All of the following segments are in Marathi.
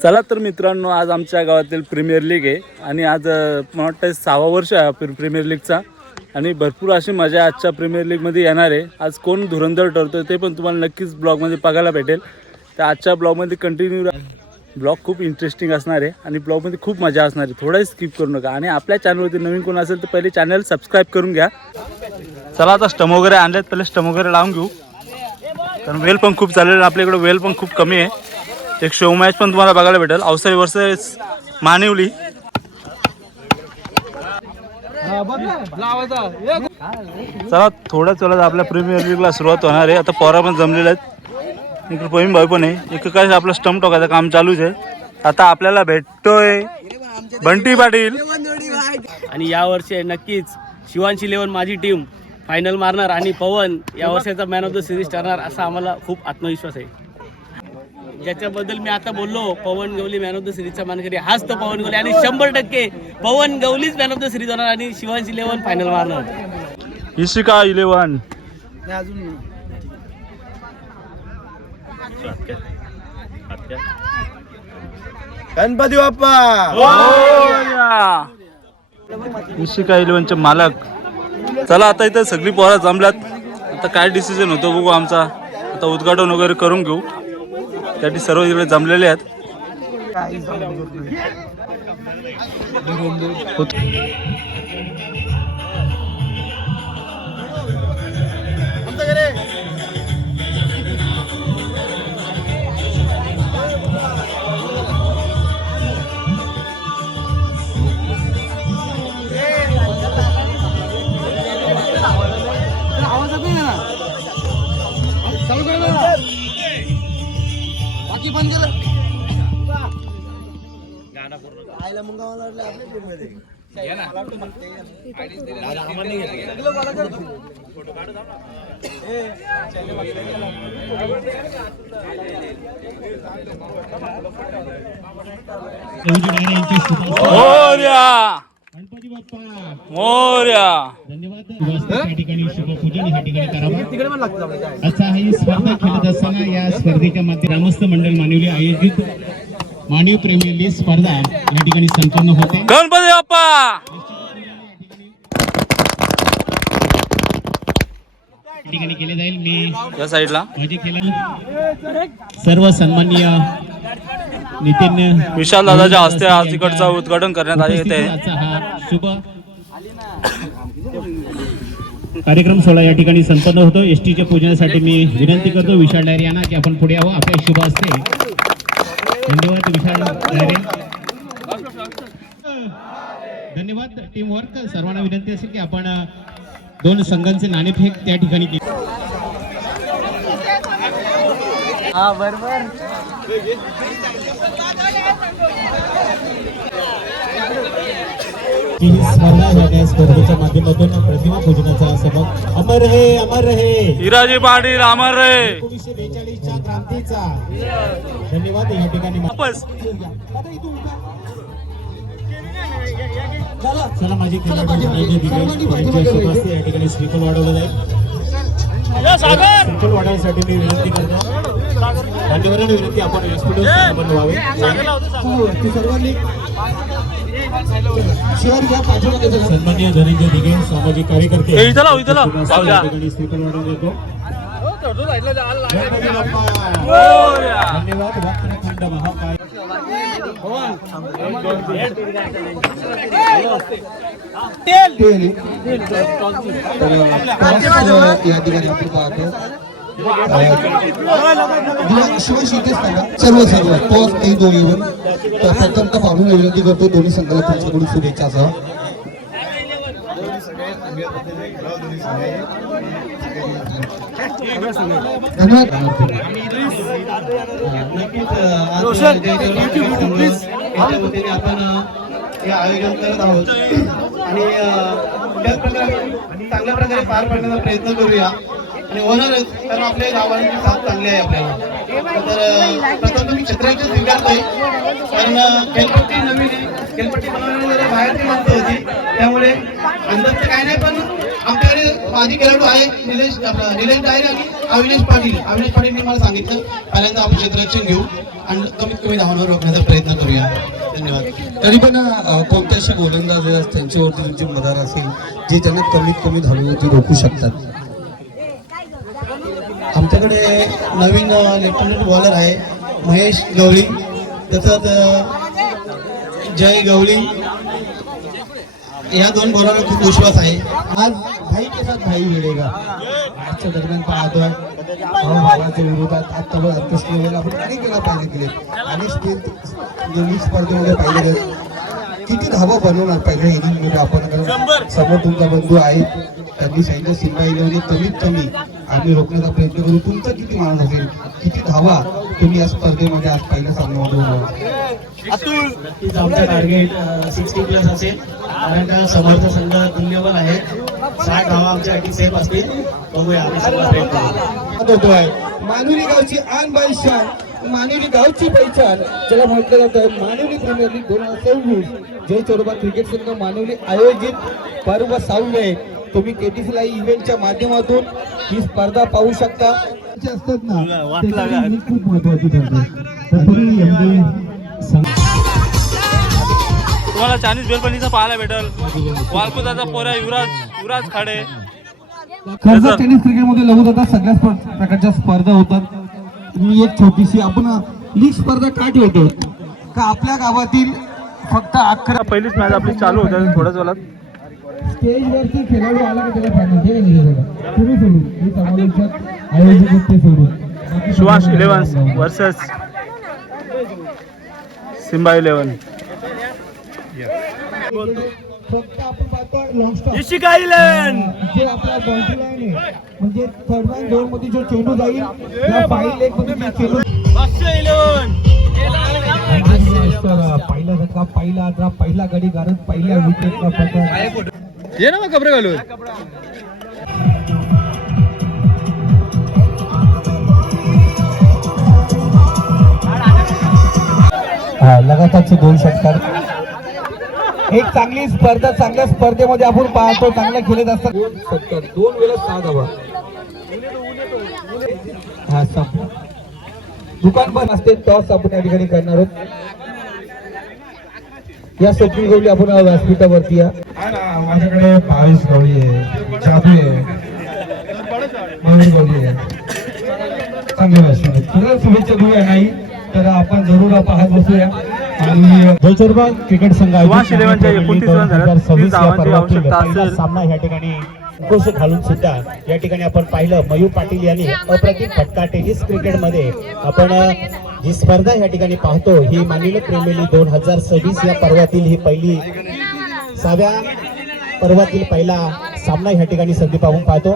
चला तर मित्रांनो, आज आमच्या गावातील प्रीमियर लीग आहे आणि आज मला वाटतं 6वा वर्ष आहे प्रीमियर लीगचा आणि भरपूर अशी मजा आजच्या प्रीमियर लीगमध्ये येणार आहे. आज कोण धुरंधर ठरतो ते पण तुम्हाला नक्कीच ब्लॉगमध्ये बघायला भेटेल. तर आजच्या ब्लॉगमध्ये कंटिन्यू ब्लॉग खूप इंटरेस्टिंग असणार आहे आणि ब्लॉगमध्ये खूप मजा असणार आहे. थोडाही स्किप करू नका आणि आपल्या चॅनलवरती नवीन कोण असेल तर पहिले चॅनल सबस्क्राईब करून घ्या. चला आता स्टम वगैरे आणलेत, पहिले स्टम वगैरे लावून घेऊ कारण वेल पण खूप चाललेलं आहे. आपल्याकडे वेल पण खूप कमी आहे. एक शो मॅच पण तुम्हाला बघायला भेटेल, अवसरी वर्सेस मानिवली. चला थोडं चलत आपल्या प्रीमियर लीगला सुरुवात होणार आहे. आता पोरा पण जमलेले आहेत, इकडे पहीम भाई पण आहे. एक काय आपलं स्टंप टोकायचं काम चालूच आहे. आता आपल्याला भेटतोय बंटी पाटील आणि यावर्षी नक्कीच शिवांशी 11 माझी टीम फायनल मारणार आणि पवन या वर्षाचा मॅन ऑफ द सिरीज ठरणार असा आम्हाला खूप आत्मविश्वास आहे. ज्याच्याबद्दल मी आता बोललो, पवन गवली मॅन ऑफ द सिरीजचा मानकरी हाच तो पवन गवली आणि 100% पवन गवलीच मॅन ऑफ द सिरीज होणार आणि शिवांशी 11 फायनल मारणार. इशिका 11 गणपती बाप्पा. इशिका 11चे मालक. चला आता इथं सगळी पोरं जमल्यात. आता काय डिसिजन होतो बघू आमचा. आता उद्घाटन वगैरे करून घेऊ. त्यासाठी सर्व इकडे जमलेले आहेत. असा ही स्पर्धा खेळत असताना या स्पर्धेच्या मध्ये ग्रामस्थ मंडळ मानिवली आयोजित मानिव प्रीमियर लीग स्पर्धा या ठिकाणी संपन्न होते. गणपती बाप्पा ठिकाणी केले जाईल. मी या साईडला माझी केला सर्व सन्माननीय नितीन विशाल दादाच्या हस्ते आज इकडचं उद्घाटन करण्यात आले येते. आजचा हा शुभ कार्यक्रम सोहळा या ठिकाणी संपन्न होतो. एसटीच्या पूजनासाठी मी विनंती करतो विशाल डायरे यांना की आपण पुढे यावं. आपल्या शुभ असते. धन्यवाद विशाल डायरे. धन्यवाद टीम वर्क. सर्वांना विनंती असेल की आपण 2 संघांचे नाणेफेक त्या ठिकाणी केली. स्पर्धेच्या माध्यमातून प्रतिमा पूजनाचा सबक अमर रहे हिराजी पाटील अमर रहे 1942च्या क्रांतीचा. धन्यवाद. या ठिकाणी वापस चला माझी या ठिकाणी श्रीफल वाढवलं जाईल. श्रीफल वाढवण्यासाठी मी विनंती करतो मान्यवरांना विनंती आपण व्यासपीठावर संपन्न व्हावे. सर्वांनी सन्माननीय धनंजय दिघे सामाजिक कार्यकर्ते श्रीफल वाढवून देतो. धन्यवाद. वक्रखंड महाकाय या ठिकाणी आपण पाहतो सर्व टॉस 3-2 प्रथमतः पाहून विनंती करतो दोन्ही संघाला तुमच्याकडून शुभेच्छा सह. आपण हे आयोजन करत आहोत आणि चांगल्या प्रकारे पार पाडण्याचा प्रयत्न करूया आणि होणारच, कारण आपल्या गावाची साथ चांगली आहे आपल्याला. तर प्रथम तुम्ही छत्रपती स्वीकारतोय कारण खेळपट्टी नवीन आहे, खेळपट्टी बनवण्याची बाहेरची माणसं होती, त्यामुळे अंदाज काय नाही, पण आमच्याकडे माजी खेळाडू आहे निलेश डायरे आणि अविनेश पाटील. अविनेश पाटीलने मला सांगितलं पहिल्यांदा आपण क्षेत्ररक्षण घेऊ आणि कमीत कमी धावांवर रोखण्याचा प्रयत्न करूया. धन्यवाद. तरी पण कोणत्याशी गोलंदाज त्यांच्यावरती तुमची मदार असेल जे त्यांना कमीत कमी धावेवरती रोखू शकतात? आमच्याकडे नवीन लेफ्टनंट बॉलर आहे महेश गवळी, तसंच जय गवळी, या दोन बॉलरवर खूप विश्वास आहे. आज भाई के साथ भाई मिळेगा आजच्या दरम्यान पाहतोय भावाच्या विरोधात आत्ताच लेवल आपण काही केला पाहिजे गेले आणि दोन्ही स्पर्धेमध्ये पाहिजे गेले किती धावा बनवणार पहिल्या इनिंगमध्ये आपण, कारण समोर तुमचा बंधू आहे त्यांनी सांगितलं सिम्बा इलेव्हन कमीत कमी आम्ही रोखण्याचा प्रयत्न करू. तुमचा किती माणूस असेल, किती धावा तुम्ही या स्पर्धेमध्ये आज पहिल्या सामन्यामध्ये बनवा? नक्कीच आमचं टार्गेट 60+ असेल, कारण का समोरचा संघ तुल्यबल आहे. 60 धावा आमच्यासाठी सेफ असतील. बघूया आम्ही सगळं प्रयत्न करू. मानुरी गावची आन बाई शान, मानुरी गावची पहिचान ज्याला म्हटलं जातं मानुरी प्रीमियर लीग 2026 जय चोरोबा क्रिकेट संघ मानुरी आयोजित पर्व 6वे तुम्ही केटीसी लाईव्ह इव्हेंटच्या माध्यमातून ही स्पर्धा पाहू शकता. असतात ना त्याच्यामुळे खूप महत्वाची ठरते. तर तुम्ही तुम्हाला चायनीज बेलपणीचा पाहायला भेटल. वालकुदाचा पोरा युवराज खाडे. कर्जत टेनिस क्रिकेटमध्ये लघुदाता सगळ्या प्रकारच्या स्पर्धा होतात. मी एक छोटीशी आपण लीग स्पर्धा का ठेवतो का आपल्या गावातील फक्त 11 पहिलीच मॅच आपली चालू होत्या थोड्याच वेळात. स्टेजवरती खेळाडू आला की त्याला फायनल हे तुम्ही सोडून हे समालोचक आयोजक ते सोडून सुभाष 11 वर्सेस सिम्बा 11. फक्त आपण पाहतो लॉंग स्टॉप इशिका आयलंड जे आपला बाउंड्री लाईन आहे म्हणजे थर्ड लाईन दोन मध्ये जो चेंडू जाईल त्या फाईल लेग मध्ये जो चेंडू पहिला धक्का पहिला ड्रॉप पहिला गडी गारद पहिल्या विकेटला पकड ये ना मग कपडे घालून. लगातारचे 2 षटकार. एक चांगली स्पर्धा, चांगल्या स्पर्धेमध्ये आपण पाहतो चांगल्या खेळत असतात. 2 षटकार 2 वेळा 6 धावा. हा संपला. दुकान पण असते टॉस आपण या ठिकाणी करणार आहोत. या स्वप्नील गवळी आपण व्यासपीठावरती या. माझ्याकडे 22 गवळी आहे, जादू आहे, मयूर गवळी आहे, चांगले व्यासपीठ. तुला शुभेच्छा देऊया नाही तर आपण जरूर पाहत बसूया. आणि जयचोरबा क्रिकेट संघ सुभाष 11च्या 29 रन झाल्या. 2026 या धावांची पर्वातील आवश्यकता पहिला असेल. सामना या ठिकाणी अंकुश घालून सुद्धा या ठिकाणी आपण पाहिलं मयूर पाटील यांनी अप्रतिम फटका. टेनिस क्रिकेटमध्ये आपण जी स्पर्धा या ठिकाणी पाहतो ही माननीय प्रीमियर लीग 2026 या पर्वातील ही पहिली 6व्या पर्वातील पहिला सामना या ठिकाणी संदीप आपण पाहतो.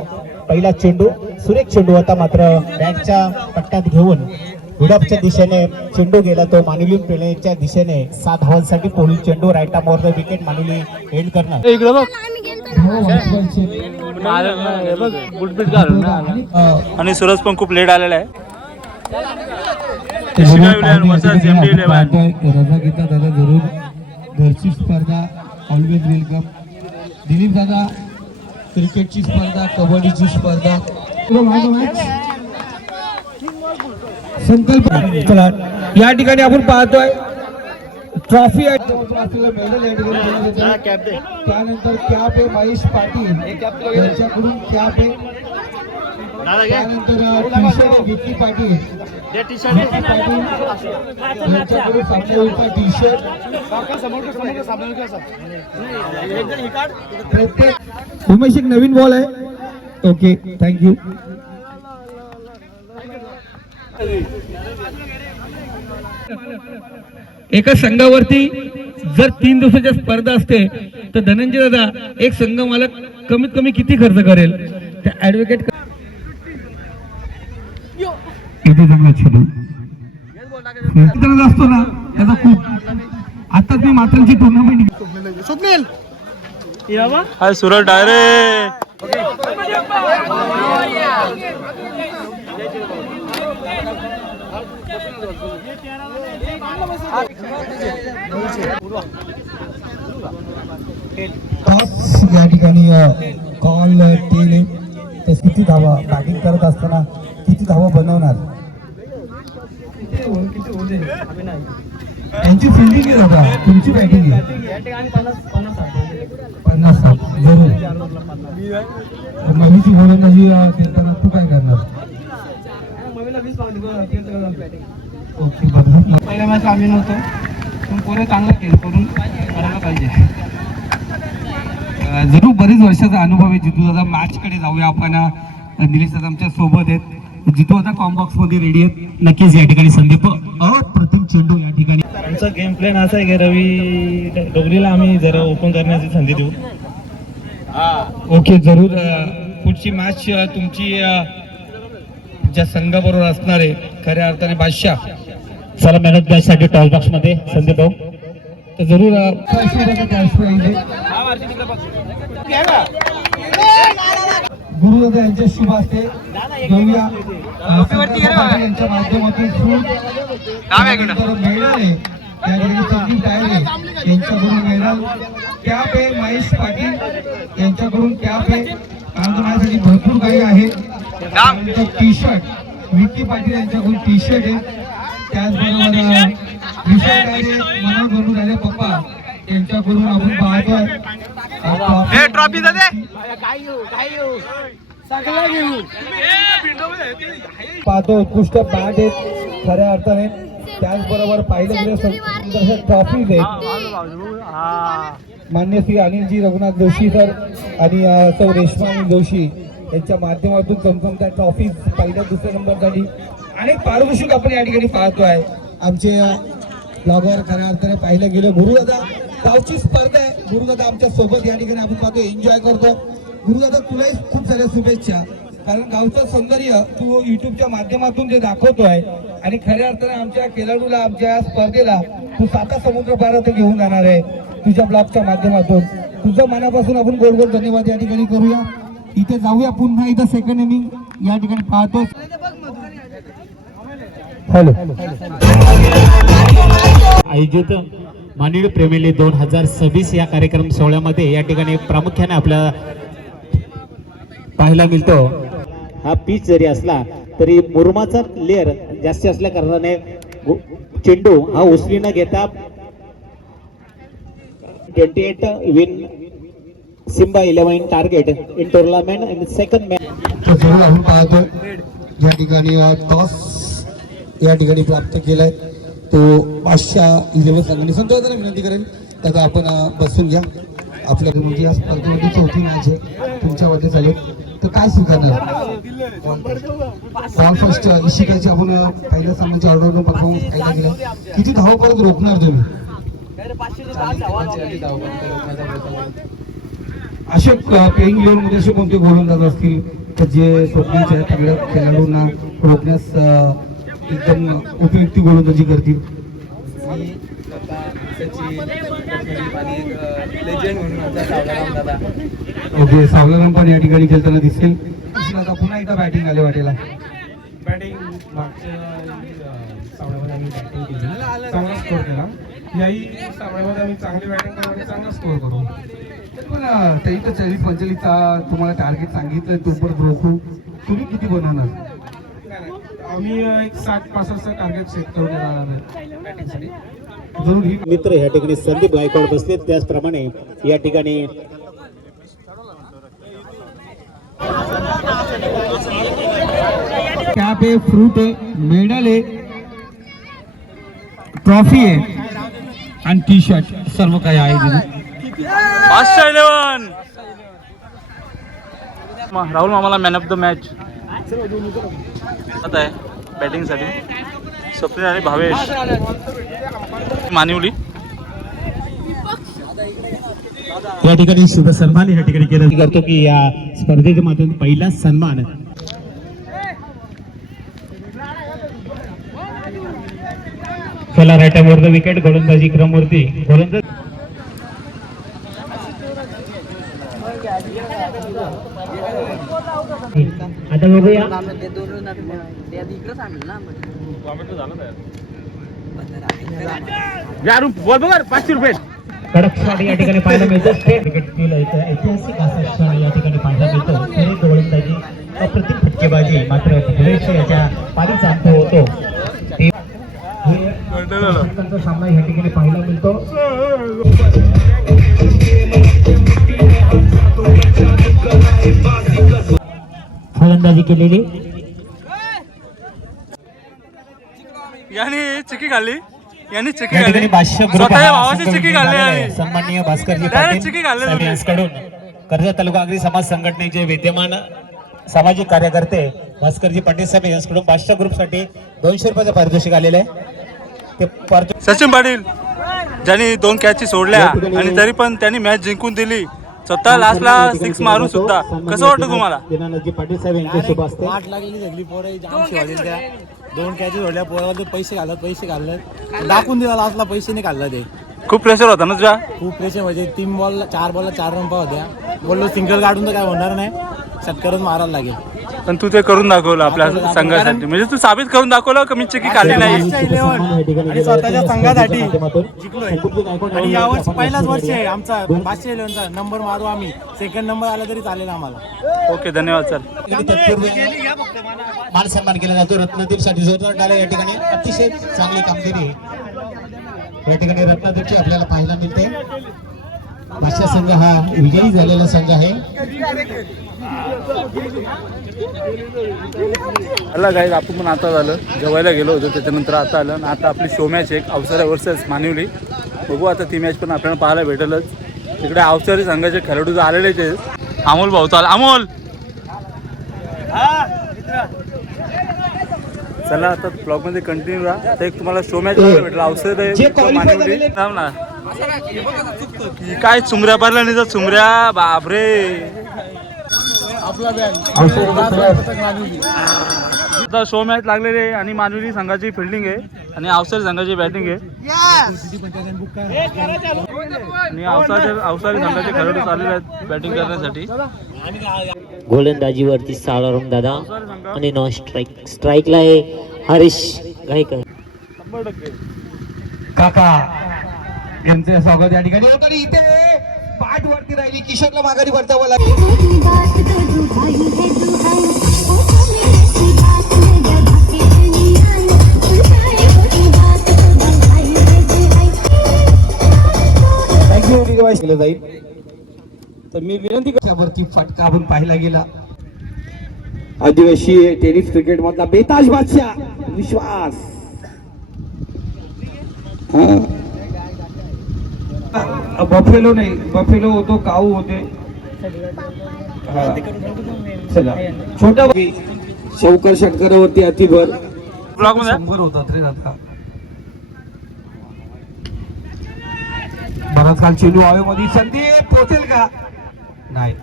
पहिला चेंडू सुरेख चेंडू होता, मात्र बॅटच्या पट्ट्यात घेऊन विडपच्या दिशेने चेंडू गेला. तो मानुली पेलेच्या दिशेने 7 धावांसाठी पोलीस चेंडू right arm over the wicket Manuli end करणार. इकडे बघ बुटबीट घालून ना. आणि सूरज पण खूप लेट आलेला आहे. Ishika 11 versus MD 11. रजा गीता दादा जरूर घरची स्पर्धा ऑलवेज वेलकम. दिलीप दादा क्रिकेटची स्पर्धा, कबड्डीची स्पर्धा, संकल्प. चला या ठिकाणी आपण पाहतोय ट्रॉफी आहे, मेडल या ठिकाणी त्यानंतर कॅप आहे महेश पाटील यांच्याकडून कॅप आहे. त्यानंतर टी शर्ट आहे विकी पाटील यांच्याकडून सामन्यावरचा टी शर्ट. प्रत्येक उमेश एक नवीन बॉल आहे. Okay thank you. एका संघावरती जर 3 दिवसाच्या स्पर्धा असते तर धनंजय दादा एक संघ मालक कमीत कमी किती खर्च करेल? त्या ऍडव्होकेट असतो ना त्याचा खूप. आताच मी मात्रांची टुर्नामेंट स्वप्नील हाय सूरज डायरेक्ट. टॉस या ठिकाणी कॉल केले तर किती धावा बॅटिंग करत असताना किती धावा बनवणार? यांची फिल्डिंग आहे दादा, तुमची बॅटिंग आहे. 50-60 जरूर. मम्मीची गोलंदाजी खेळताना तू काय करणार? ओके, बरोबर. पहिल्या मॅच आम्ही नव्हतो, पण पोरं चांगला खेळ करून करायला पाहिजे. जरूर बरेच वर्षाचा अनुभव आहे जितू दादा. मॅच कडे जाऊया आपण. निलेश दादा आमच्या सोबत आहेत. जितू दादा कॉम्बॉक्स मध्ये रेडी आहेत. नक्कीच या ठिकाणी संदीप अप्रतिम चेंडू या ठिकाणी. आमचा गेम प्लॅन असा आहे की रवी डोगरीला आम्ही जरा ओपन करण्याची संधी देऊ. ओके, जरूर. पुढची मॅच तुमची ज्या संघाबरोबर असणार आहे खऱ्या अर्थाने बादशाह. चला मॅन ऑफ द मॅच साठी टॉस बॉक्स मध्ये संदीप भाऊ. तर जरूर कॅश प्राईज आहे. गुरुदादा यांचे शुभ असते घेऊया. यांच्या माध्यमातून फ्रूट मिळणारे त्या ठिकाणी संदीप डायरे यांच्याकडून मिळणार कॅप आहे. महेश पाटील यांच्याकडून कॅप आहे. कारण माझ्यासाठी भरपूर काही आहे. टी शर्ट विक्की पाटील यांच्याकडून टी शर्ट आहे. त्याचबरोबर विशाल डायरे मनोज गणू डायरे पप्पा यांच्याकडून आपण पाहतोय ट्रॉफी पाहतो. उत्कृष्ट बॅट आहेत खऱ्या अर्थाने. त्याचबरोबर पाहिलं गेलं सुंदर ट्रॉफीज आहेत. मान्य श्री अनिलजी रघुनाथ जोशी सर आणि सौ रेश्मा अनिल जोशी यांच्या माध्यमातून चमचमत्या ट्रॉफीज पहिल्या दुसऱ्या नंबरसाठी अनेक पारितोषिक आपण या ठिकाणी पाहतोय. आमचे ब्लॉगर खऱ्या अर्थाने पाहिलं गेलं. गुरुदादा गावची स्पर्धा आहे. गुरुदादा आमच्या सोबत या ठिकाणी आपण पाहतो, एन्जॉय करतो. गुरुदादा तुलाही खूप साऱ्या शुभेच्छा. कारण गावचं सौंदर्य तू युट्यूबच्या माध्यमातून ते दाखवतोय आणि खऱ्या अर्थाने आमच्या खेळाडूला आमच्या स्पर्धेला तू 7 समुद्र पारात घेऊन जाणार आहे तुझ्या ब्लॉगच्या माध्यमातून. तुझं मनापासून आपण गोड गोड धन्यवाद या ठिकाणी करूया. इथे जाऊया पुन्हा एकदा सेकंड इनिंग या ठिकाणी पाहतो. हॅलो. आयोजित मानिड प्रीमियर लीग 2026 या कार्यक्रम सोहळ्यामध्ये या ठिकाणी प्रामुख्याने आपल्याला पाहायला मिळतो. हा पिच जरी असला तरी मुरुमाचा लेअर जास्त असल्या कारणाने चेंडू हा उचली न घेता 28 win Simba 11 target in tournament in second match. जरूर आपण पाहतो या ठिकाणी टॉस या ठिकाणी प्राप्त केलाय तो बादशाह 11 संघाने. संतोषाला विनंती करेल त्याचा आपण बसून घ्या. आपल्या म्हणजे या स्पर्धेमध्ये चौथी मॅच आहे तुमच्यामध्ये चालेल तर काय स्वीकारणार? बॉल फर्स्ट शिकायची आपण पहिल्या सामन्याच्या ऑलराऊंडर परफॉर्मन्स पाहिला गेला. किती धावा परत रोखणार तुम्ही? असे प्लेइंग इलेव्हन मध्ये असे कोणते गोलंदाज असतील तर जे स्वप्नीच्या सगळ्या खेळाडूंना रोखण्यास एकदम उपयुक्त गोलंदाजी करतील? ओके, सावलाराम पण या ठिकाणी खेळताना दिसेल. आता पुन्हा एकदा बॅटिंग आले वाटेला. बॅटिंग मागच्या सामन्यामध्ये आम्ही बॅटिंग केली, चांगला स्कोर केला. याही सामन्यामध्ये आम्ही चांगली बॅटिंग करू आणि चांगला स्कोर करू. पण तरी तर 40-45चा तुम्हाला टार्गेट सांगितलं तो पण रोखू. तुम्ही किती बनवणार? आम्ही एक 60-65चं टार्गेट सेट करून येणार आहे बॅटिंगसाठी. जरूर ही मित्र या ठिकाणी संदीप गायकवाड बसले. त्याचप्रमाणे या ठिकाणी कॅप आहे, फ्रूट आहे, मेडल आहे, ट्रॉफी आहे आणि टी शर्ट सर्व काही आहे तिथे. बादशाह 11. राहुल मामाला मॅन ऑफ द मॅच आता आहे बॅटिंगसाठी. स्वप्नील आणि भावेश मानिवली या ठिकाणी शुभ सन्मान या ठिकाणी केला करतो की या स्पर्धेच्या माध्यमातून पहिला सन्मान चला रायटावर विकेट गोलंदाजी क्रमवरती गोलंदाज आता बघूया ₹500. कडक शॉट या ठिकाणी पाहायला मिळतो. क्रिकेटतील ऐतिहासिक असा क्षण या ठिकाणी पाहायला मिळतो. सुरेख गोलंदाजी अप्रतिम फटकेबाजी मात्र भुवनेश्वर याच्या पाठीचा अंत होतो. षटकांचा सामना या ठिकाणी पाहायला मिळतो. फलंदाजी केलेली याने चिकी खाल्ली, याने चिकी या ठिकाणी भाष्य ग्रुप स्वतःच्या भावाची चिकी खाल्ली याने. सन्माननीय भास्करजी Direct चिकी खाल्ली पाटील तुम्ही. कडून कर्जत तालुका अग्री समाज संघटनेचे विद्यमान सामाजिक कार्यकर्ते भास्करजी पाटील साहेब यांच्याकडून भाष्य ग्रुपसाठी 200 रुपयाचं पारितोषिक आलेलं आहे. ते पारितोषिक सचिन पाटील ज्यांनी 2 कॅची सोडल्या आणि तरी पण त्यांनी मॅच जिंकून दिली, स्वतः लास्टला 6 मारून सुद्धा. कसं वाटतं तुम्हाला? दिनानाथजी पाटील साहेब यांच्या शुभ हस्ते वाट लागलेली सगळी पोरं जाम शिवाजी त्या 2 कॅची सोडल्या पोराला पैसे घालत दाखवून दिला लास्टला पैसे नाही घालला ते. खूप प्रेशर होता ना तुझ्या? खूप प्रेशर म्हणजे 4 बॉलला 4 रंपा होत्या. बोललो सिंगल काढून तर काय होणार नाही, षटकारच मारायला लागेल. पण तू ते करून दाखवलं आपल्या संघासाठी, म्हणजे तू साबित करून दाखवलं कमी चिकी खाल्ली नाही. आणि स्वतःच्या संघासाठी जिंकलोय. आणि यावर्षी पहिलाच वर्ष आहे आमचा 511चा नंबर मारू आम्ही. सेकंड नंबर आला तरी चालेल आम्हाला. ओके, धन्यवाद सर. मान सन्मान केला जातो. रत्नदीप साठी जोरदार टाळ्या या ठिकाणी. अतिशय चांगली कामगिरी या ठिकाणी रत्नदीपची आपल्याला पाहायला मिळते. भाष्य संघ हा विजयी झालेला संघ आहे. आला गाईज, आपण पण आता झालं जेवायला गेलो होतो, त्याच्यानंतर आता आलं आणि आता आपली शो मॅच एक अवसरा वर्सेस मानिवली. बघू आता ती मॅच पण आपल्याला पाहायला भेटेलच. तिकडे अवसरी संघाचे खेळाडू जो आलेलेच आहेत. अमोल भाऊ चाल, अमोल चला आता ब्लॉगमध्ये कंटिन्यू राहा. आता एक तुम्हाला शो मॅच भेटला अवसर मानिवली. थांब ना, काय चुमऱ्या भरल्या नाही तर चुमऱ्या, बापरे. आता शो मॅच लागलेली आहे आणि मानवली संघाची फिल्डिंग आहे आणि अवसरी संघाची बॅटिंग आहे. आणि अवसरी संघाचे खेळाडू चाललेले आहेत बॅटिंग करण्यासाठी. गोलंदाजीवरती सालाराम दादा आणि नॉन स्ट्राईकला आहे हरीश गायकर. काका यांचे स्वागत या ठिकाणी होतं. आणि इथे पाठ वरती राहिली, किशोरला माघारी परतावं लागेल. केलं जाईल. तर मी विनंती वरती फटका आपण पाहिला गेला. आदिवासी टेनिस क्रिकेट मधला बेताज बादशाह विश्वास. बफेलो नाही, बफेलो होतो, काऊ होते. चला छोटा शौकर षटकारावरती अतिभर ब्लॉग मध्ये 100 होतात रे. आता बराच काल चेंडू हवेमध्ये, संधी पोहोचेल का नाही.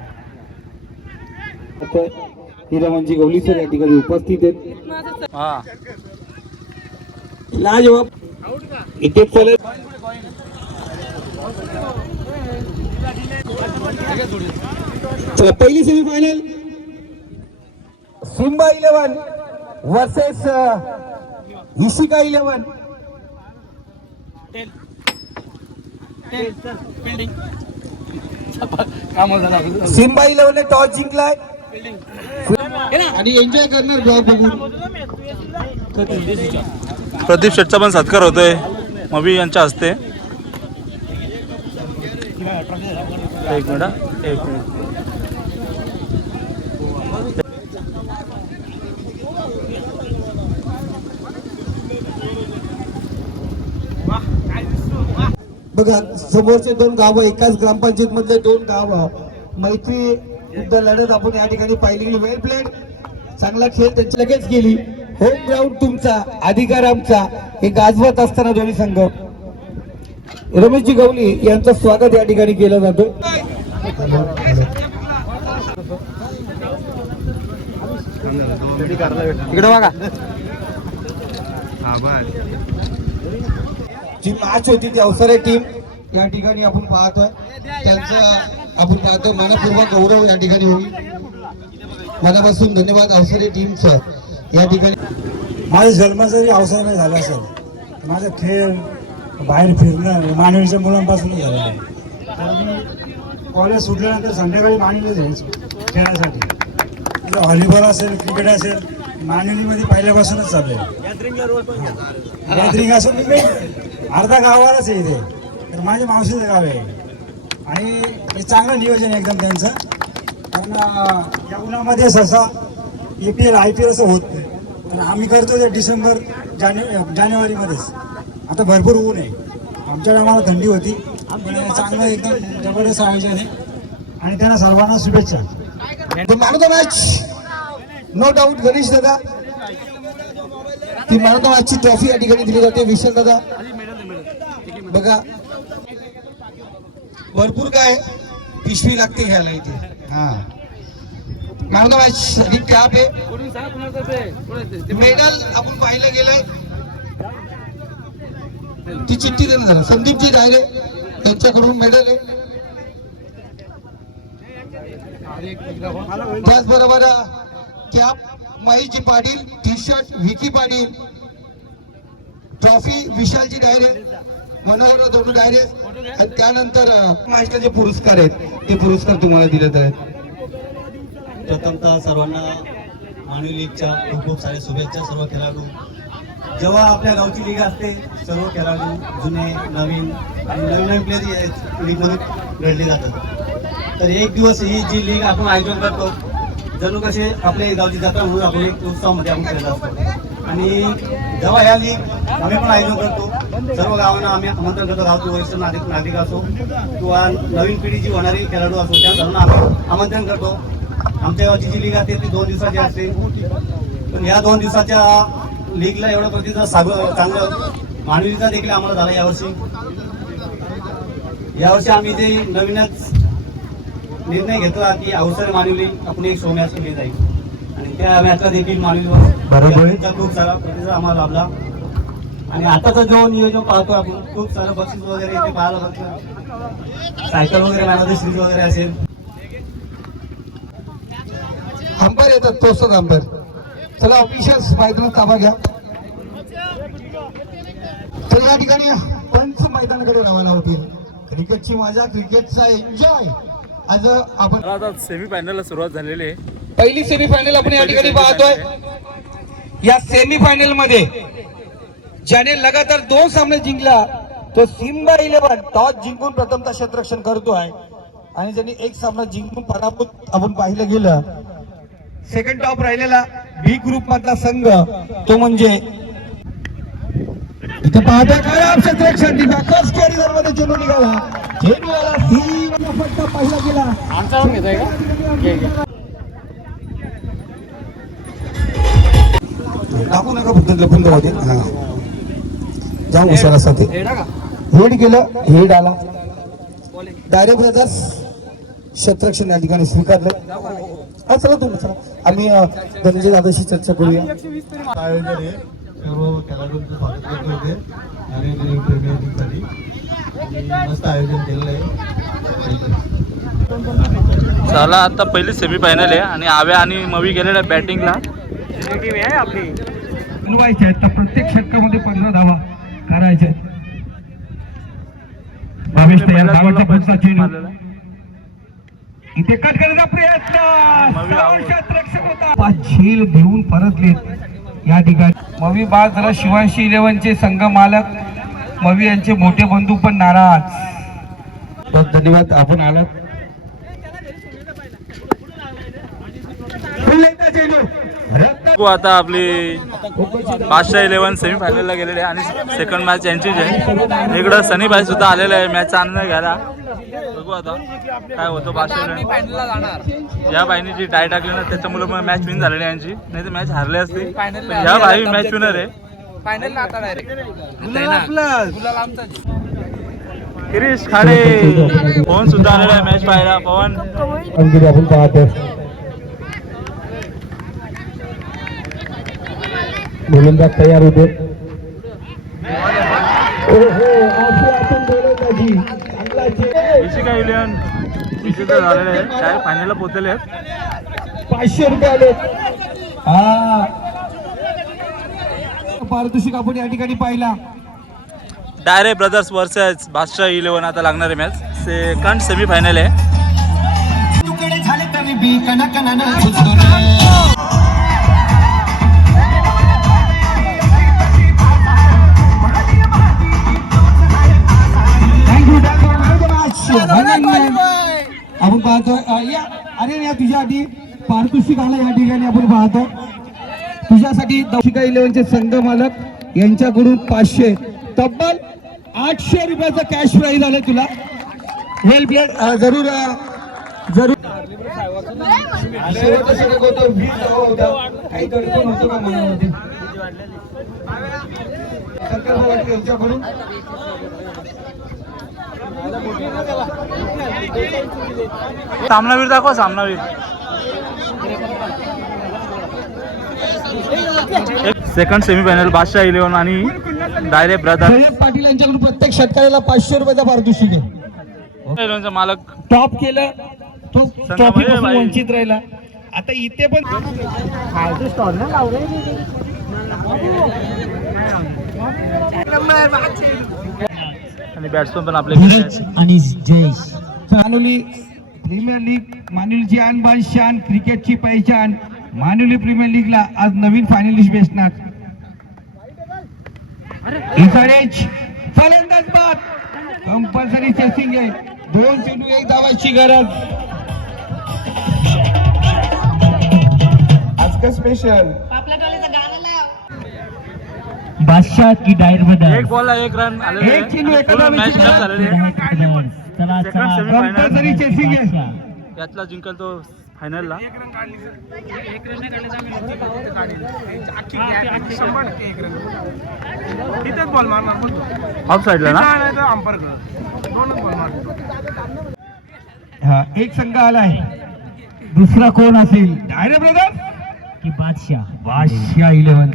हिरामनजी गवली सर या ठिकाणी उपस्थित आहेत. हा लाजवाब इथे चले. चला पहिली semifinal Simba 11 versus Ishika 11. Simba 11 ने टॉस जिंकलाय आणि एन्जॉय करणार ब्लॉग बघून. प्रदीप शेटचा पण सत्कार होतोय मबी यांच्या हस्ते. एक मिनिट. बघा समोरचे 2 गाव एकाच ग्रामपंचायत मधले 2 गाव मैत्री युद्ध लढत आपण या ठिकाणी पाहिली गेली. वेल प्लेड, चांगला खेळ त्यांची लगेच गेली. होम ग्राउंड तुमचा, अधिकार आमचा, हे गाजवत असताना दोन्ही संघ. रमेशजी गवली यांचं स्वागत या ठिकाणी केलं जातं. इकडे बघा जी मॅच होती ती अवसरे टीम या ठिकाणी आपण पाहतोय. त्यांचा आपण पाहतो मनपूर्वक गौरव या ठिकाणी होईल. मनापासून धन्यवाद अवसरे टीमचं या ठिकाणी. माझा जन्म जरी अवसर नाही झाला असेल, माझा खेळ बाहेर फिरणं मानवीच्या मुलांपासून झालेलं आहे. कॉलेज सुटल्यानंतर संध्याकाळी मानवीला जायचो खेळासाठी. व्हॉलीबॉल असेल, क्रिकेट असेल, मानवलीमध्ये पहिल्यापासूनच चालू आहे. गॅदरिंग असून मी अर्धा गावालाच आहे इथे, तर माझ्या मावशीचं गाव आहे आणि हे चांगलं नियोजन आहे एकदम त्यांचं. कारण या उन्हामध्ये सहसा APL IPL असं होत नाही, पण आम्ही करतो ते डिसेंबर जानेवारीमध्येच. आता भरपूर ऊन आहे, आमच्या टायमाला थंडी होती, पण चांगलं एकदम जबरदस्त आयोजन आहे आणि त्यांना सर्वांना शुभेच्छा. Man of the match no doubt Ganesh dada. ती मॅन ऑफ द मॅचची ट्रॉफी या ठिकाणी दिली जाते. विशाल दादा बघा, भरपूर काय पिशवी लागते घ्यायला इथे. हा मॅन ऑफ द मॅच साठी कॅप आहे, मेडल आपण पाहिलं गेलंय. ती चिठ्ठी देणं झालं संदीपजी डायरे त्यांच्याकडून मेडल आहे. त्याचबरोबर कॅप महेशजी Patil, T shirt Vicky Patil, trophy विशालजी डायरे, मनोहर दोन डायरे आणि त्यानंतर महाराष्ट्राचे पुरस्कार आहेत ते पुरस्कार तुम्हाला दिले आहेत. प्रथमतः सर्वांना मानवी लीगच्या खूप खूप साऱ्या शुभेच्छा. सर्व खेळाडू, जेव्हा आपल्या गावची लीग असते सर्व खेळाडू जुने नवीन आणि नवीन प्लेयर या लीगमध्ये घडले जातात. तर एक दिवस ही जी लीग आपण आयोजन करतो जणू कसे आपल्या गावची जत्रा म्हणून आपण एक उत्सवामध्ये आपण खेळत असतो. आणि जेव्हा ह्या लीग आम्ही पण आयोजन करतो सर्व गावांना आम्ही आमंत्रण करतो. गावचे वरिष्ठ नागरिक असो किंवा नवीन पिढी जी होणारी खेळाडू असो त्या सर्वांना आम्ही आमंत्रण करतो. आमच्या गावची जी लीग असते ती 2 दिवसाची असते, पण या 2 दिवसाच्या लीगला एवढा प्रतिसाद चांगलं मानवीचा देखील आम्हाला झाला यावर्षी आम्ही ते नवीनच निर्णय घेतला की अवसर मानवली आपण एक शो मॅच केली जाईल आणि त्या मॅचला देखील मानवीचा खूप सारा प्रतिसाद आम्हाला लाभला. आणि आताचा जो नियोजन पाहतो आपण खूप सारं बक्षीस वगैरे इथे पाहायला बघतो, सायकल वगैरे मॅन ऑफ द सिरीज वगैरे असेल. अंपायर येतात तोच अंपायर. चला ऑफिशियल्स मैदानात ताबा घ्या. तर या ठिकाणी पंच मैदानाकडे रवाना होतील. क्रिकेटची मजा, क्रिकेटचा एन्जॉय आज आपण आता सेमीफायनलला सुरुवात झालेली आहे. पहिली सेमीफायनल आपण या ठिकाणी पाहतोय. या सेमीफायनल मध्ये ज्याने लगातार 2 सामने जिंकला तो सिम्बा 11 टॉस जिंकून प्रथमतः क्षेत्ररक्षण करतोय आणि ज्यांनी एक सामना जिंकून पराभूत आपण पाहिलं गेलं सेकंड टॉप राहिलेला बी ग्रुप मधला संघ तो म्हणजे इथे पाहतोय खराब क्षेत्ररक्षण फर्स्ट कॅरियर मध्ये चेंडू निघाला. चेंडूला ही फटका पाहिला गेला. टाकू नका फक्त लपून जाऊ दे. जाऊ हुशार असतात ते. हेड केलं, हेड आला. डायरे ब्रदर्स क्षेत्ररक्षण या ठिकाणी स्वीकारलं. चला तुम्ही चला, आम्ही धनंजय दादाशी चर्चा करूया. आयोजन आहे, सर्व खेळाडूंचं स्वागत करतो इथे आणि प्रीमियर लीगसाठी मस्त आयोजन केलेलं आहे. चला आता पहिली सेमीफायनल आहे आणि आव्या आणि मवी गेलेल्या बॅटिंगला. बनवायचे आहेत तर प्रत्येक षटकामध्ये 15 धावा करायच्या आहेत. भावेश तयार, भावेशचा पुढचा चेंडू इथे कट करण्याचा प्रयत्न, क्षेत्ररक्षक होता. 5 झेल घेऊन परतलेत या ठिकाणी. मवी बाद झाला. शिवांशी 11चे संघ मालक मवी यांचे मोठे बंधू पण नाराज. धन्यवाद आपण आलात. आता आपली बादशाह 11 सेमीफायनलला गेलेले आहे आणि सेकंड मॅच यांचीच आहे. इकडं सनी भाई सुद्धा आलेला आहे मॅचचा आनंद घ्यायला. बघू आता काय होतं. बादशाह या बाईने जी टाय टाकली ना त्याच्यामुळे मग मॅच विन झालेली यांची, नाही तर मॅच हारले असते. या बाई मॅच विनर आहे. गिरीश खाडे पवन सुद्धा आलेला आहे मॅच पाहायला. पवन आपण पाहतो गोलंदाज तयार होते. काय 11 विजेता झालेले आहे, काय फायनलला पोहोचलेले आहेत. 500 रुपये आले. पारितोषिक आपण या ठिकाणी पाहिला. डायरे ब्रदर्स वर्सेस बादशाह 11 आता लागणारे मॅच सेकंड सेमीफायनल आहे. पाहतोय या अरे या तुझ्यासाठी पारितोषिक आलं या ठिकाणी आपण पाहतो तुझ्यासाठी दौशिका 11चे संघ मालक यांच्याकडून 500 तब्बल 800 रुपयाचं कॅश प्राईज आलं तुला वेल प्लेड जरूर जरूर शेवटचा षटक होतं 20 धावा होत्या काही दडपण होतं का मनामध्ये शंकर भाऊ यांच्याकडून सामनावीर दाखवा सामनावीर सेकंड सेमीफायनल बादशाह 11 आणि डायरेक्ट ब्रदर जयेश पाटील यांच्याकडून प्रत्येक षटकाराला 500 रुपयाचा पारितोषिक आहे 11चा मालक टॉप केलं तो ट्रॉफीपासून वंचित राहिला आता इथे पण आणि बॅट्समन पण आपले धीरज आणि जयेश मानुली प्रीमियर लीग मानुलीची आणबाण शान क्रिकेटची पहिचान मानुली प्रीमियर लीगला आज नवीन फायनलिस्ट भेटणार इसाडेज फलंदाज बाद कंपल्सरी चेसिंग आहे 2 चेंडू 1 धावाची गरज आज का स्पेशल बादशाह की डायर मध्ये एक बॉलला 1 रन आलेले एक चेंडू एका धावेची मॅच गरज. झालेली आहे कंपल्सरी चेसिंग आहे यातला जिंकल तो फायनलला ऑफ साईडला ना हा एक संघ आलाय दुसरा कोण असेल डायरे ब्रदर की बादशाह बादशाह 11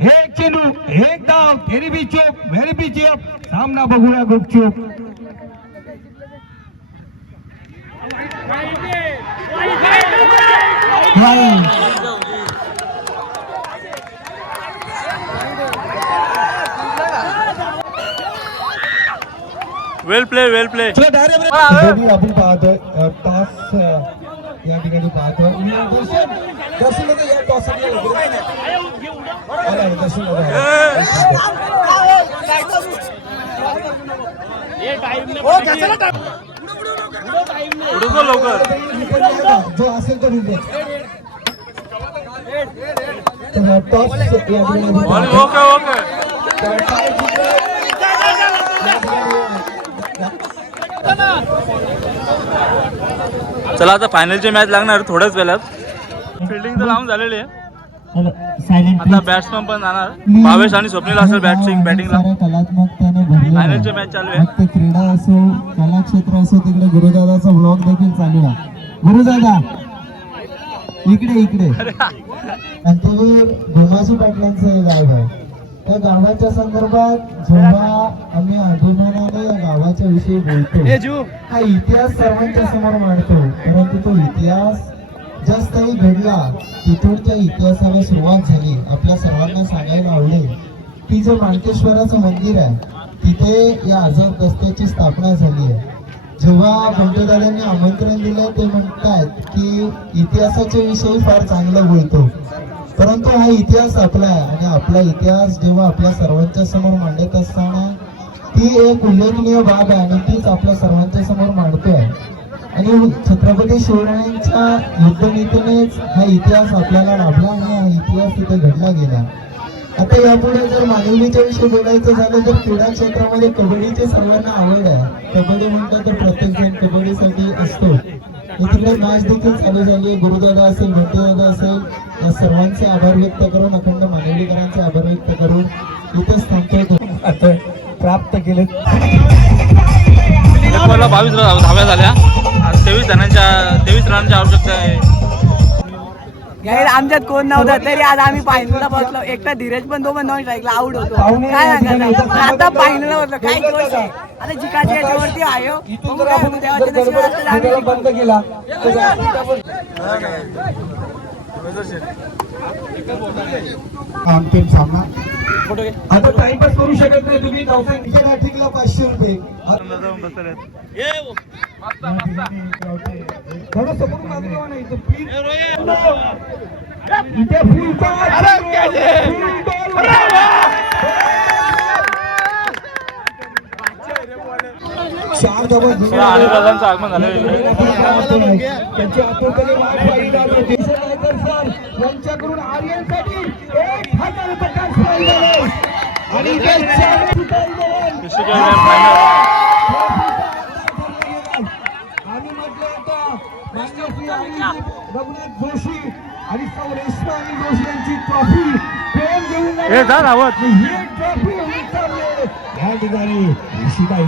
एक चेंडू 1 धाव तेरी भी चूप मेरी भी चूप सामना बघूया गुपचूप वेल प्ले आपण पाहतोय टॉस या ठिकाणी पाहतोय दर्शन या टॉस लवकर जो असेल तो टॉस या ठिकाणी ओके ओके चला आता फायनलची मॅच लागणार थोड्याच वेळात फिल्डिंग तर लावून झालेली आहे सायलेंट आता बॅट्समन पण जाणार भावेश आणि स्वप्नील असेल बॅटिंगला फायनलची मॅच चालू आहे क्रीडा असो कला क्षेत्र असो तिकडे गुरुदादाचा ब्लॉग देखील चालू आहे गुरुदादा इकडे अंतवीर भीमाजी पाटलांचं हे गाव आहे त्या गावाच्या संदर्भात जेव्हा आम्ही अभिमानाने या गावाच्या विषयी बोलतो हा इतिहास सर्वांच्या समोर मांडतो परंतु तो इतिहास ज्या स्थळी घडला तिथून त्या इतिहासाला सुरुवात झाली आपल्या सर्वांना सांगायला आवडेल की जे माणकेश्वराचं मंदिर आहे तिथे या आझाद दस्त्याची स्थापना झाली आहे जेव्हा बंडूदादांनी आमंत्रण दिलं ते म्हणतात की इतिहासाच्या विषयी फार चांगलं बोलतो परंतु हा इतिहास आपला आहे आणि आपला इतिहास जेव्हा आपल्या सर्वांच्या समोर मांडत असताना ती एक उल्लेखनीय बाब आहे आणि तीच आपल्या सर्वांच्या समोर मांडतोय आणि छत्रपती शिवरायांच्या युद्धनीतीनेच हा इतिहास आपल्याला लाभला आणि हा इतिहास तिथे घडला गेला आता यापुढे जर मानवलीच्या विषयी बोलायचं झालं तर क्रीडा क्षेत्रामध्ये कबड्डीची सर्वांना आवड आहे कबड्डी म्हणतात तर प्रत्येक जण कबड्डीसाठी असतो तिकडे मॅच देखील चालू झाली गुरुदादा असेल बंटूदादा असेल या सर्वांचे आभार व्यक्त करून अखंड मानवलीकरांचे आभार व्यक्त करून इथेच थांबतो प्राप्त केले 22 धाव्या झाल्या 23 रनांची आवश्यकता आहे आमच्यात कोण नव्हतं तरी आज आम्ही फायनलला बसलो एकटा धीरज पण तो पण 9 स्ट्राईकला आउट होतो काय सांगायचं आता फायनलला बसलो काय जोश आहे आता जिकाच्या याच्यावरती आयो बंद केला अंतिम सामना आता टाइमपास करू शकत नाही तुम्ही नाशिकला 500 रुपये थोडं समोर बाजूला नाही तर प्लीज इथे फुल बॉल 4 धावा शिवा आणि दादांचं आगमन झालं इकडे. त्यांची आतुरतेने वाट पाहिली जात होती. नायकर सर यांच्याकडून आर्यनसाठी 1000 रुपये cash prize आहे. आणि आम्ही म्हटलं होतं मान्यश्री रघुनाथ जोशी आणि सौ रेश्मा आणि जोशी यांची ट्रॉफी प्रेम घेऊन हे जा रावत ही ट्रॉफी उचलले या ठिकाणी ऋषिबाई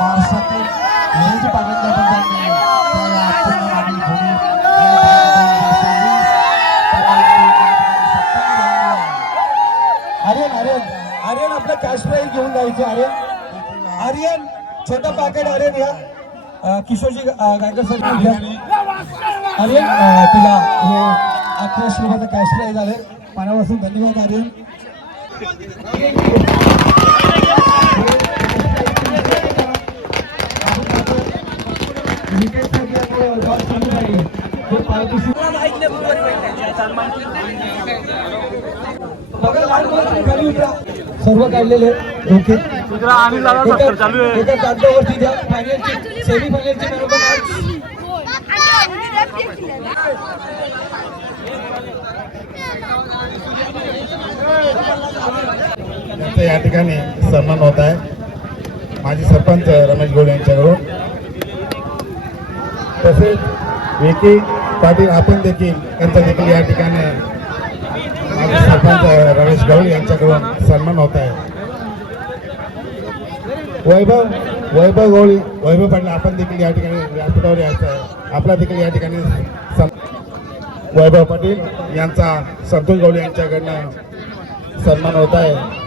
महाराष्ट्रातील विविध पालकमंत्र्यांनी आर्यन आर्यन आर्यन आपलं कॅश प्राईज घेऊन जायचं. आर्यन आर्यन छोटा पॅकेट आर्यन या किशोरजी गायकर सर घ्या. आर्यन तुला हे 1100 रुपयाचं कॅश प्राईज आले. मनापासून धन्यवाद आर्यन. सर्व काढलेले ओके. आणि दादा सत्तर चालू आहे. एका कागदावरती द्या. फायनलची सेमी फायनलची या ठिकाणी सन्मान होत आहे माजी सरपंच रमेश गौड यांच्याकडून. तसेच विकी पाटील आपण देखील त्यांचा देखील या ठिकाणी माजी सरपंच रमेश गौड यांच्याकडून सन्मान होत आहे. वैभव गौड वैभव पाटील आपण देखील या ठिकाणी व्यासपीठावर यायचं आहे. आपला देखील या ठिकाणी वैभव पाटील यांचा संतोष गौड यांच्याकडनं सन्मान होत आहे.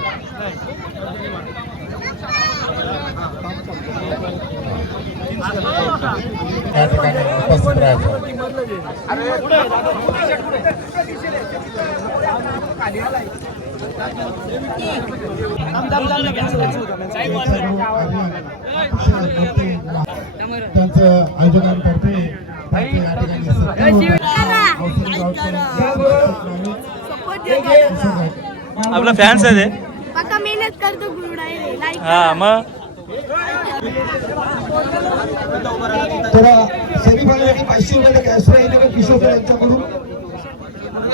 या ठिकाणी उपस्थित राहायचं. त्यांचं आयोजकांतर्फे या ठिकाणी आपला फॅन्स आहे ते. पक्का मेहनत करतो गुरुडा हा मग तर सेमीफायनलसाठी 500 रुपये कॅश प्राईज किशोर सर यांच्याकडून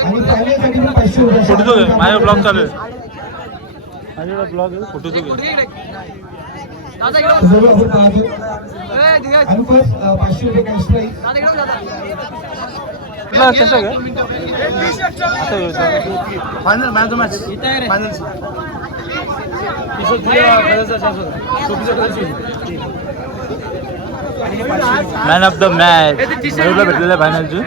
आणि फायनलसाठी पण 500 रुपये. फोटो तो घे. माझा ब्लॉग चालू आहे. माझा ब्लॉग आहे. फोटो तो घे. सर्व आपण पाहतो आणि फर्स्ट 500 रुपये कॅश प्राईज. कसं घे final match match final man of the match मयूरला भेटलेलं आहे फायनलची.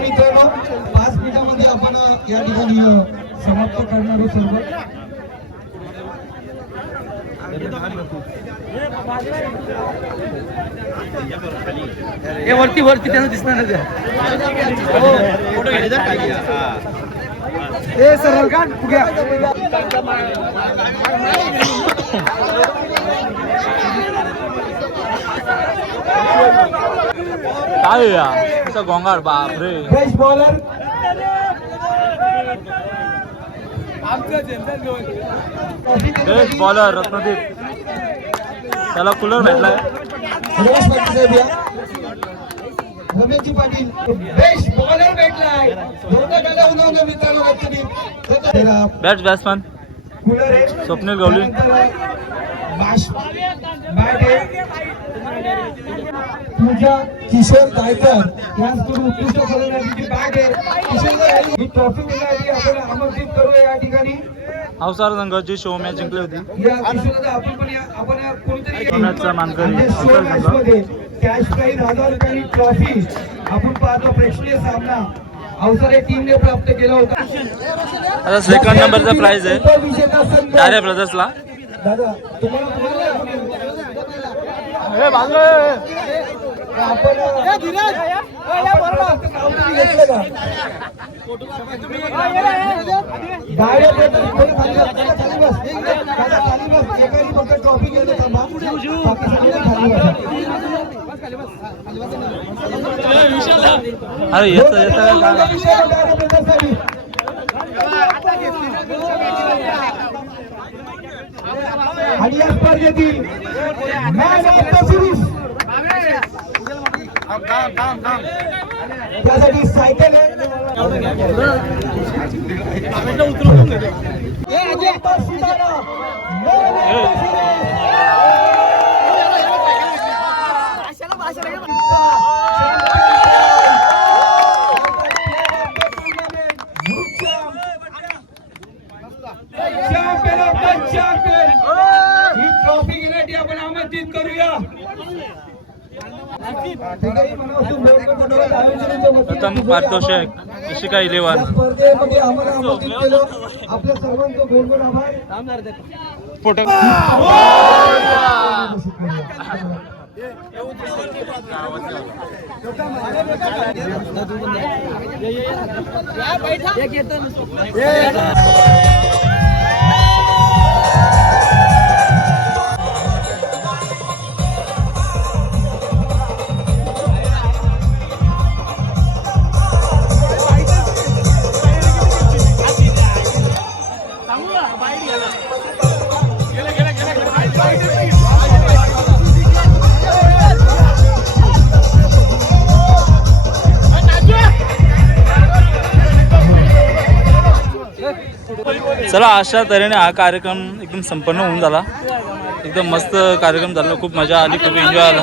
मित्रांनो 5 मिनिटांमध्ये आपण या ठिकाणी समाप्त करणार आहोत सर्व. वरती वरती त्यांना दिसणार नाही. सरळ का घ्या. काय या असं गोंगार बापरे. Best bowler best bowler Ratnadeep त्याला कूलर भेटलाय. रमेश पाटील साहेब या. Rameshji Patil best bowler भेटलाय. जोरदार टाळ्या वाजवा मित्रांनो. रत्नदीप बेस्ट बॅट्समॅन कूलर आहे. स्वप्नील गवळी. पूजा किशोर गायकर यांच्याकडून उत्कृष्ट फलंदाजीची बॅट आहे. किशोर ही ट्रॉफी मिळण्यासाठी आपण आमंत्रित करूया या ठिकाणी. अवसार संघाची शो मॅच जिंकली होती. या किशोरदा आपण कोणीतरी मॅचचा मानकरी अवसार संघ. कॅश प्राईज 1000 रुपयांची ट्रॉफी आपण पाहतो. प्रेक्षणीय सामना अवसारे टीमने प्राप्त केला होता. आता सेकंड नंबरचा प्राइज आहे डायरे ब्रदर्सला. दादा तुम्हाला ट्रॉफी घेऊन अरे येतं येतं आणि या स्पर्धेतील मॅन ऑफ द सिरीज त्यासाठी सायकल आहे ही ट्रॉफी घेण्यासाठी आपण आमंत्रित करूया. प्रथम पारितोषिक इशिका 11 स्पर्धेमध्ये आम्हाला आमंत्रित केलं. आपल्या सर्वांचं गोडगोड आभार. चला अशा तऱ्हेने हा कार्यक्रम एकदम संपन्न होऊन झाला. एकदम मस्त कार्यक्रम झाला. खूप मजा आली, खूप एन्जॉय आला.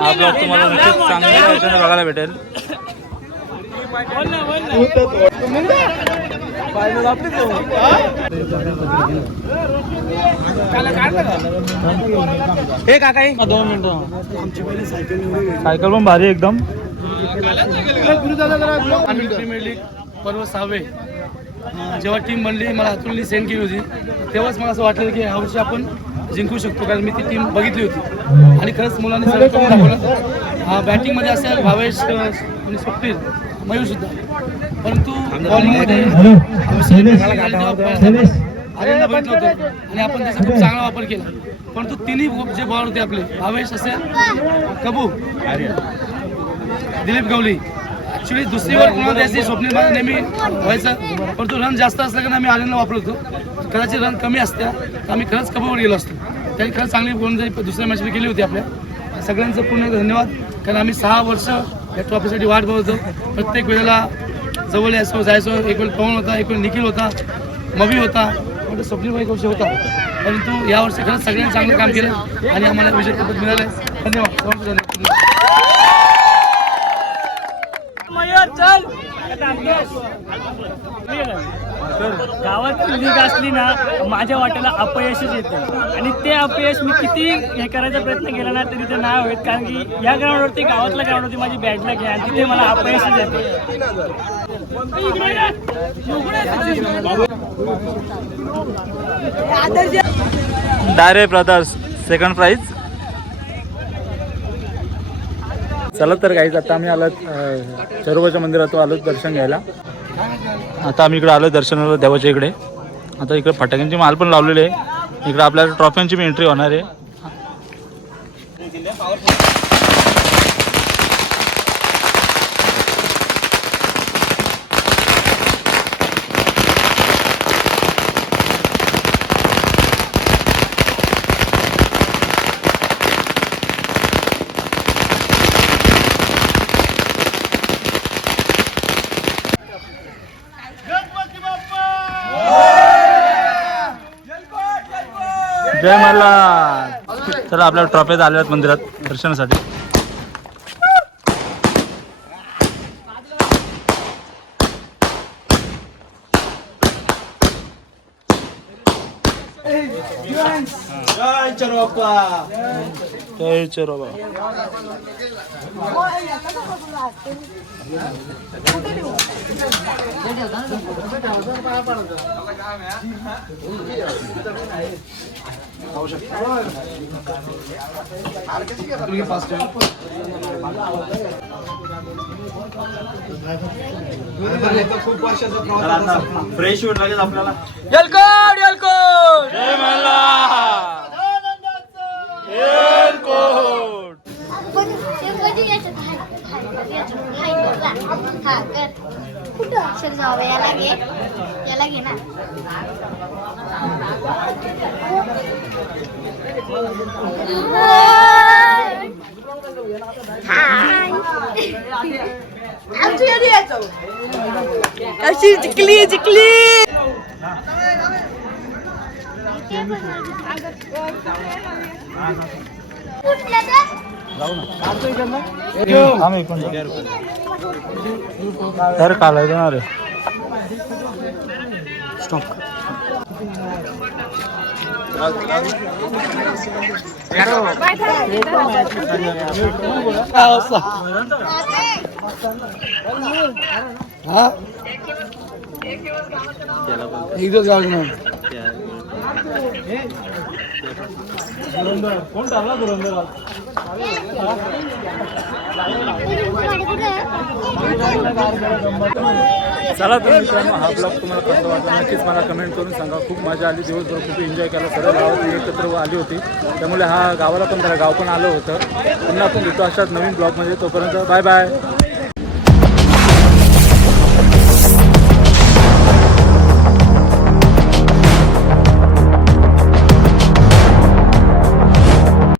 हा ब्लॉग तुम्हाला नक्कीच चांगल्या याच्याने बघायला भेटेल. हे काका 2 मिनिटं सायकल पण भारी एकदम. प्रीमियर लीग पर्व 6वे जेव्हा टीम बनली, मला हातून सेंड केली होती, तेव्हाच मला असं वाटलं की यावर्षी आपण जिंकू शकतो, कारण मी ती टीम बघितली होती आणि खरंच मुलांनी सर्व करून दाखवलं. हा बॅटिंगमध्ये असेल भावेश आणि स्वप्नील, मयूर सुद्धा, परंतु बॉलिंगमध्ये आर्यनला बघितलं होतं आणि आपण त्याचा खूप चांगला वापर केला. परंतु तिन्ही जे बॉलर होते आपले, भावेश असेल, कबू, दिलीप गवली, ॲक्च्युली दुसरी वर कुणाला द्यायची स्वप्नील नेहमी व्हायचं, परंतु रन जास्त असलं कारण आम्ही आर्यनला वापरत होतो. कदाचित रन कमी असत्या तर आम्ही खरंच कबूवर गेलो असतो. त्यांनी खरंच चांगली गोलंदाजी दुसऱ्या मॅचमध्ये केली होती. आपल्या सगळ्यांचं पूर्ण धन्यवाद, कारण आम्ही 6 वर्ष या ट्रॉफीसाठी वाट बघत होतो. प्रत्येक वेळेला जवळ यायचो जायचो. एक वेळ पवन होता, एक वेळ निखिल होता, मवी होता, स्वप्नील एक वर्ष होता, परंतु यावर्षी खरंच सगळ्यांनी चांगलं काम केलं आणि आम्हाला विजय पदक मिळालं. धन्यवाद. गावात लीग असली ना, माझ्या वाट्याला अपयशच येतं आणि ते अपयश मी किती हे करायचा प्रयत्न केला ना तरी ते नाही होत, कारण की या ग्राउंडवरती, गावातल्या ग्राउंडवरती माझी बॅट लग आहे आणि तिथे मला अपयशच येते. डायरे ब्रदर्स सेकंड प्राइज. चला तर काहीच आता आम्ही आलो चरोबाच्या मंदिरात आलो दर्शन घ्यायला. आता आम्ही इकडे आलो दर्शनाला देवाच्या इकडे. आता इकडे फटाक्यांची माल पण लावलेली आहे. इकडे आपल्याला ट्रॉफ्यांची पण एंट्री होणार आहे. जय मल्हार. चला आपल्या ट्रॉफ्या आल्या आहेत मंदिरात दर्शनासाठी. जय चरोबा. जय चरोबा. खूप वर्षाचा फ्रेश होऊन लागेल आपल्याला. येलकोट येलकोट. जय मल्हार. येलकोट. हा कर कुठं अक्षर जावं याला घे ना अशी जिंकली तर काला देणार आहे चला तर मित्रांनो हा ब्लॉग तुम्हाला कसा वाटला नक्कीच मला कमेंट करून सांगा. खूप मजा आली, दिवसभर खूप एन्जॉय केला, सर्व गावात एकत्र आली होती, त्यामुळे हा गावाला पण गाव पण आलं होतं. पुन्हा आपण भेटू अशाच नवीन ब्लॉगमध्ये. तोपर्यंत बाय बाय.